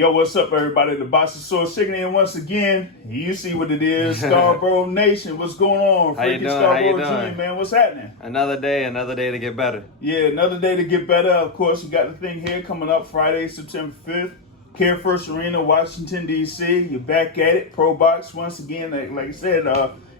Yo, what's up, everybody? The Boxing Source checking in once again. You see what it is. Scarboro Nation, what's going on? How you doing? Scarboro Jr, man, what's happening? Another day to get better. Yeah, another day to get better. Of course, you got the thing here coming up Friday, September 5th. CareFirst Arena, Washington, D.C. You're back at it. ProBox, once again, like I said,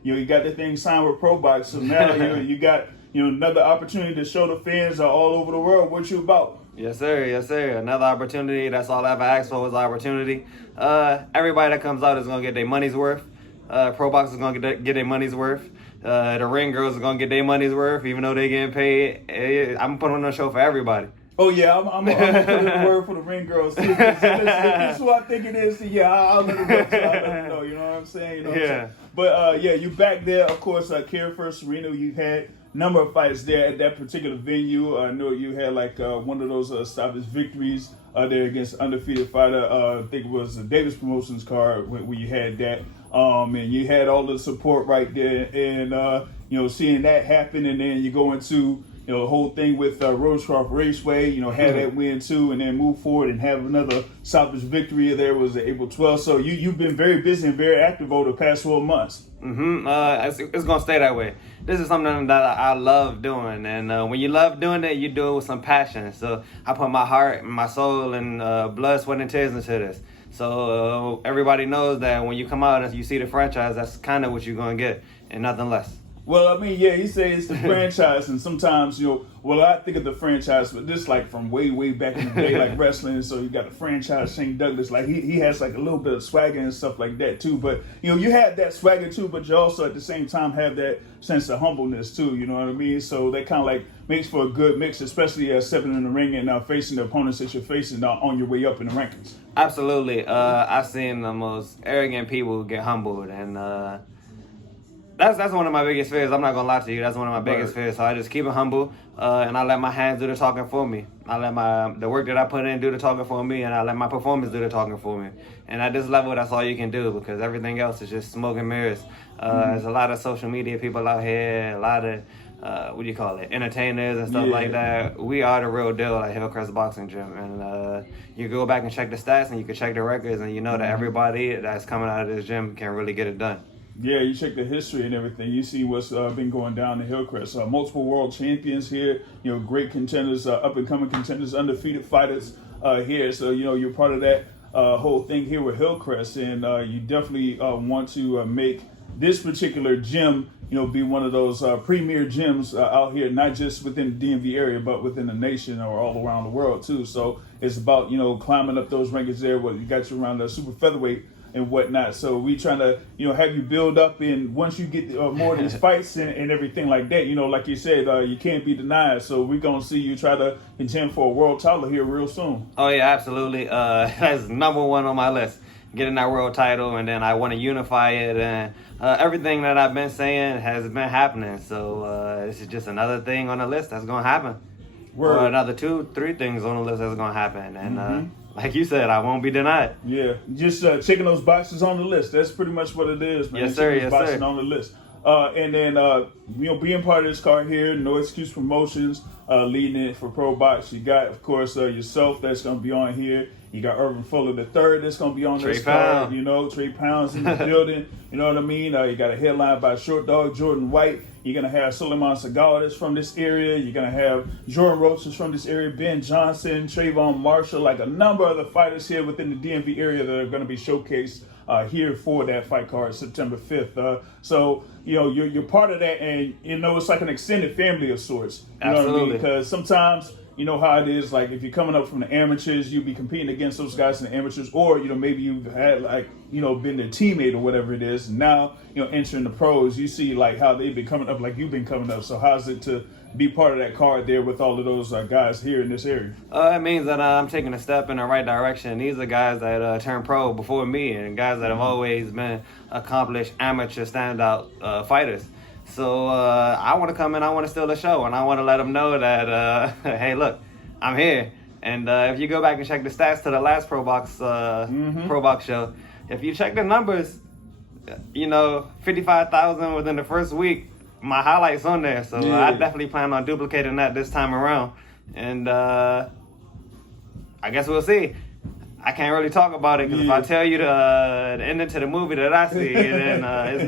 you got the thing signed with ProBox. So now you got another opportunity to show the fans all over the world what you about. Yes, sir. Yes, sir. Another opportunity. That's all I ever asked for was opportunity. Everybody that comes out is going to get their money's worth. ProBox is going to get their money's worth. The ring girls are going to get their money's worth, even though they're getting paid. I'm putting on a show for everybody. Oh, yeah, I'm going to put in the word for the ring girls, too. This is who I think it is. Yeah, I'll let them know, you know what I'm saying? But, you back there, of course, CareFirst Arena, you had number of fights there at that particular venue. I know you had one of those stoppage victories there against undefeated fighter. I think it was the Davis Promotions card where you had that. And you had all the support right there. And, seeing that happen, and then you go into the whole thing with Rosecroft Raceway, have that win too, and then move forward and have another stoppage victory. There was April 12th. So you've been very busy and very active over the past 12 months. It's gonna stay that way. This is something that I love doing, and when you love doing it, you do it with some passion. So I put my heart, my soul, and blood, sweat, and tears into this. So everybody knows that when you come out and you see the franchise, that's kind of what you're gonna get, and nothing less. Well, I mean, yeah, he says it's the franchise, and sometimes, I think of the franchise, but this from way, way back in the day, like wrestling. So you got the franchise, Shane Douglas, he has a little bit of swagger and stuff like that too. But you have that swagger too, but you also at the same time have that sense of humbleness too. You know what I mean? So that kind of makes for a good mix, especially stepping in the ring and facing the opponents that you're facing on your way up in the rankings. Absolutely, I've seen the most arrogant people get humbled, and That's one of my biggest fears. I'm not gonna lie to you. That's one of my biggest fears. So I just keep it humble, and I let my hands do the talking for me. I let the work that I put in do the talking for me, and I let my performance do the talking for me. And at this level, that's all you can do, because everything else is just smoke and mirrors. There's a lot of social media people out here, a lot of entertainers and stuff like that. We are the real deal at Hillcrest Boxing Gym, and you go back and check the stats, and you can check the records, and you know that everybody that's coming out of this gym can really get it done. Yeah, you check the history and everything. You see what's been going down in Hillcrest. Multiple world champions here. Great contenders, up and coming contenders, undefeated fighters here. So you're part of that whole thing here with Hillcrest, and you definitely want to make this particular gym, be one of those premier gyms out here, not just within the DMV area, but within the nation or all around the world too. So it's about climbing up those rankings there. You got you around the super featherweight and whatnot. So we trying to, have you build up, and once you get more of these fights and everything like that, like you said, you can't be denied. So we're going to see you try to contend for a world title here real soon. Oh, yeah, absolutely. That's number one on my list, getting that world title, and then I want to unify it, and everything that I've been saying has been happening. So this is just another thing on the list that's going to happen. Or another 2-3 things on the list that's going to happen. And like you said, I won't be denied. Yeah, just checking those boxes on the list. That's pretty much what it is, man. Yes, sir. Yes, boxes on the list. And then, being part of this card here, NoXcuse Promotions, leading it for ProBox. You got, of course, yourself that's going to be on here. You got Irvin Fuller III that's going to be on this card. Trey Pounds in the building. You know what I mean? You got a headline by Short Dog Jordan White. You're going to have Suleiman Segal that's from this area. You're going to have Jordan Roach that's from this area. Ben Johnson, Trayvon Marshall, a number of the fighters here within the DMV area that are going to be showcased here for that fight card September 5th. So, you're part of that, and, it's like an extended family of sorts. You know what I mean? Because sometimes, you know how it is, if you're coming up from the amateurs, you'll be competing against those guys in the amateurs, or, maybe you've had, been their teammate or whatever it is. Now, entering the pros, you see, how they've been coming up like you've been coming up. So how's it to be part of that card there with all of those guys here in this area? It means that I'm taking a step in the right direction. These are guys that turned pro before me, and guys that have always been accomplished amateur standout fighters. So I want to come in, I want to steal the show, and I want to let them know that, hey, look, I'm here. And if you go back and check the stats to the last ProBox show, if you check the numbers, 55,000 within the first week, my highlights on there. So I definitely plan on duplicating that this time around. And I guess we'll see. I can't really talk about it because if I tell you the ending to the movie that I see, then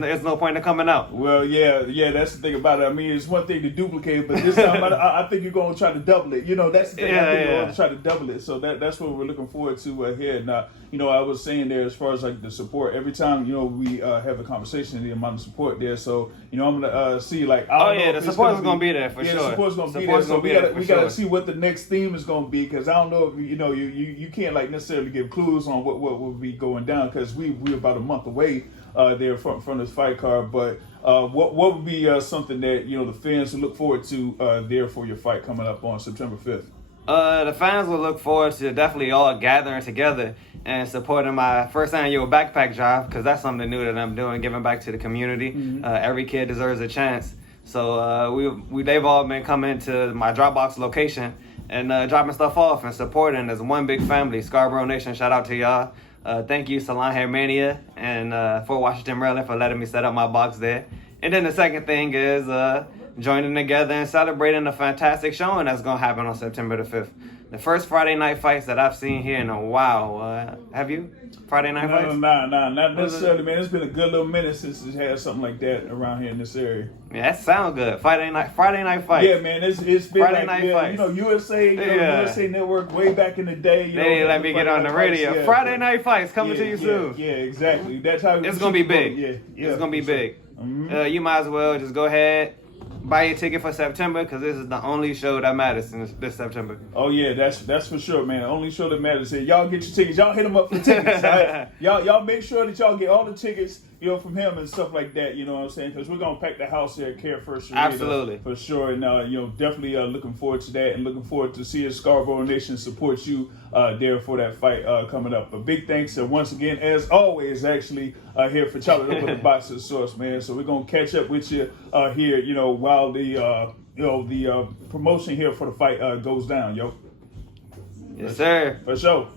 it's no point in coming out. Well, yeah, that's the thing about it. I mean, it's one thing to duplicate, but this time I think you're going to try to double it. You know, that's the thing. I think you're going to try to double it. So that's what we're looking forward to here. And, you know, I was saying there as far as like the support, every time, you know, we have a conversation, the amount of support there. So, you know, I'm going to see like, I don't know the support is going to be there for sure. The support's going to be there. So we got to see what the next theme is going to be, because I don't know if, you know, you can't like necessarily give clues on what will be going down, because we're about a month away there from this fight card. But what would be something that, you know, the fans will look forward to there for your fight coming up on September 5th? The fans will look forward to definitely all gathering together and supporting my first annual backpack drive, because that's something new that I'm doing, giving back to the community. Every kid deserves a chance. So they've all been coming to my Dropbox location and dropping stuff off and supporting as one big family. Scarboro Nation, shout out to y'all. Thank you, Salon Hair Mania and Fort Washington, Maryland, for letting me set up my box there. And then the second thing is joining together and celebrating the fantastic showing that's going to happen on September the 5th. The first Friday night fights that I've seen here in a while. Have you? Friday night fights? No, not necessarily, man. It's been a good little minute since it's had something like that around here in this area. Yeah, that sounds good. Friday night fights. Yeah, man. It's been Friday like, night fights. You know, USA Network way back in the day. You they let me get on the radio. Fights, Friday night fights coming to you soon. Yeah, exactly. That's how it's gonna be big. Yeah, it's gonna be big. You might as well just go ahead, buy your ticket for September, because this is the only show that matters in this September. Oh yeah, that's for sure, man. The only show that matters here. Y'all get your tickets. Y'all hit them up for tickets. Right? Y'all make sure that y'all get all the tickets, you know, from him and stuff like that. You know what I'm saying? Because we're gonna pack the house here at CareFirst Arena. Absolutely, for sure. And you know, definitely looking forward to that, and looking forward to seeing Scarboro Nation support you there for that fight coming up. A big thanks once again, as always, actually here for Charlie with the Boxer Source, man. So we're gonna catch up with you here, you know, while the promotion here for the fight goes down, yo. Yes, sir. For sure.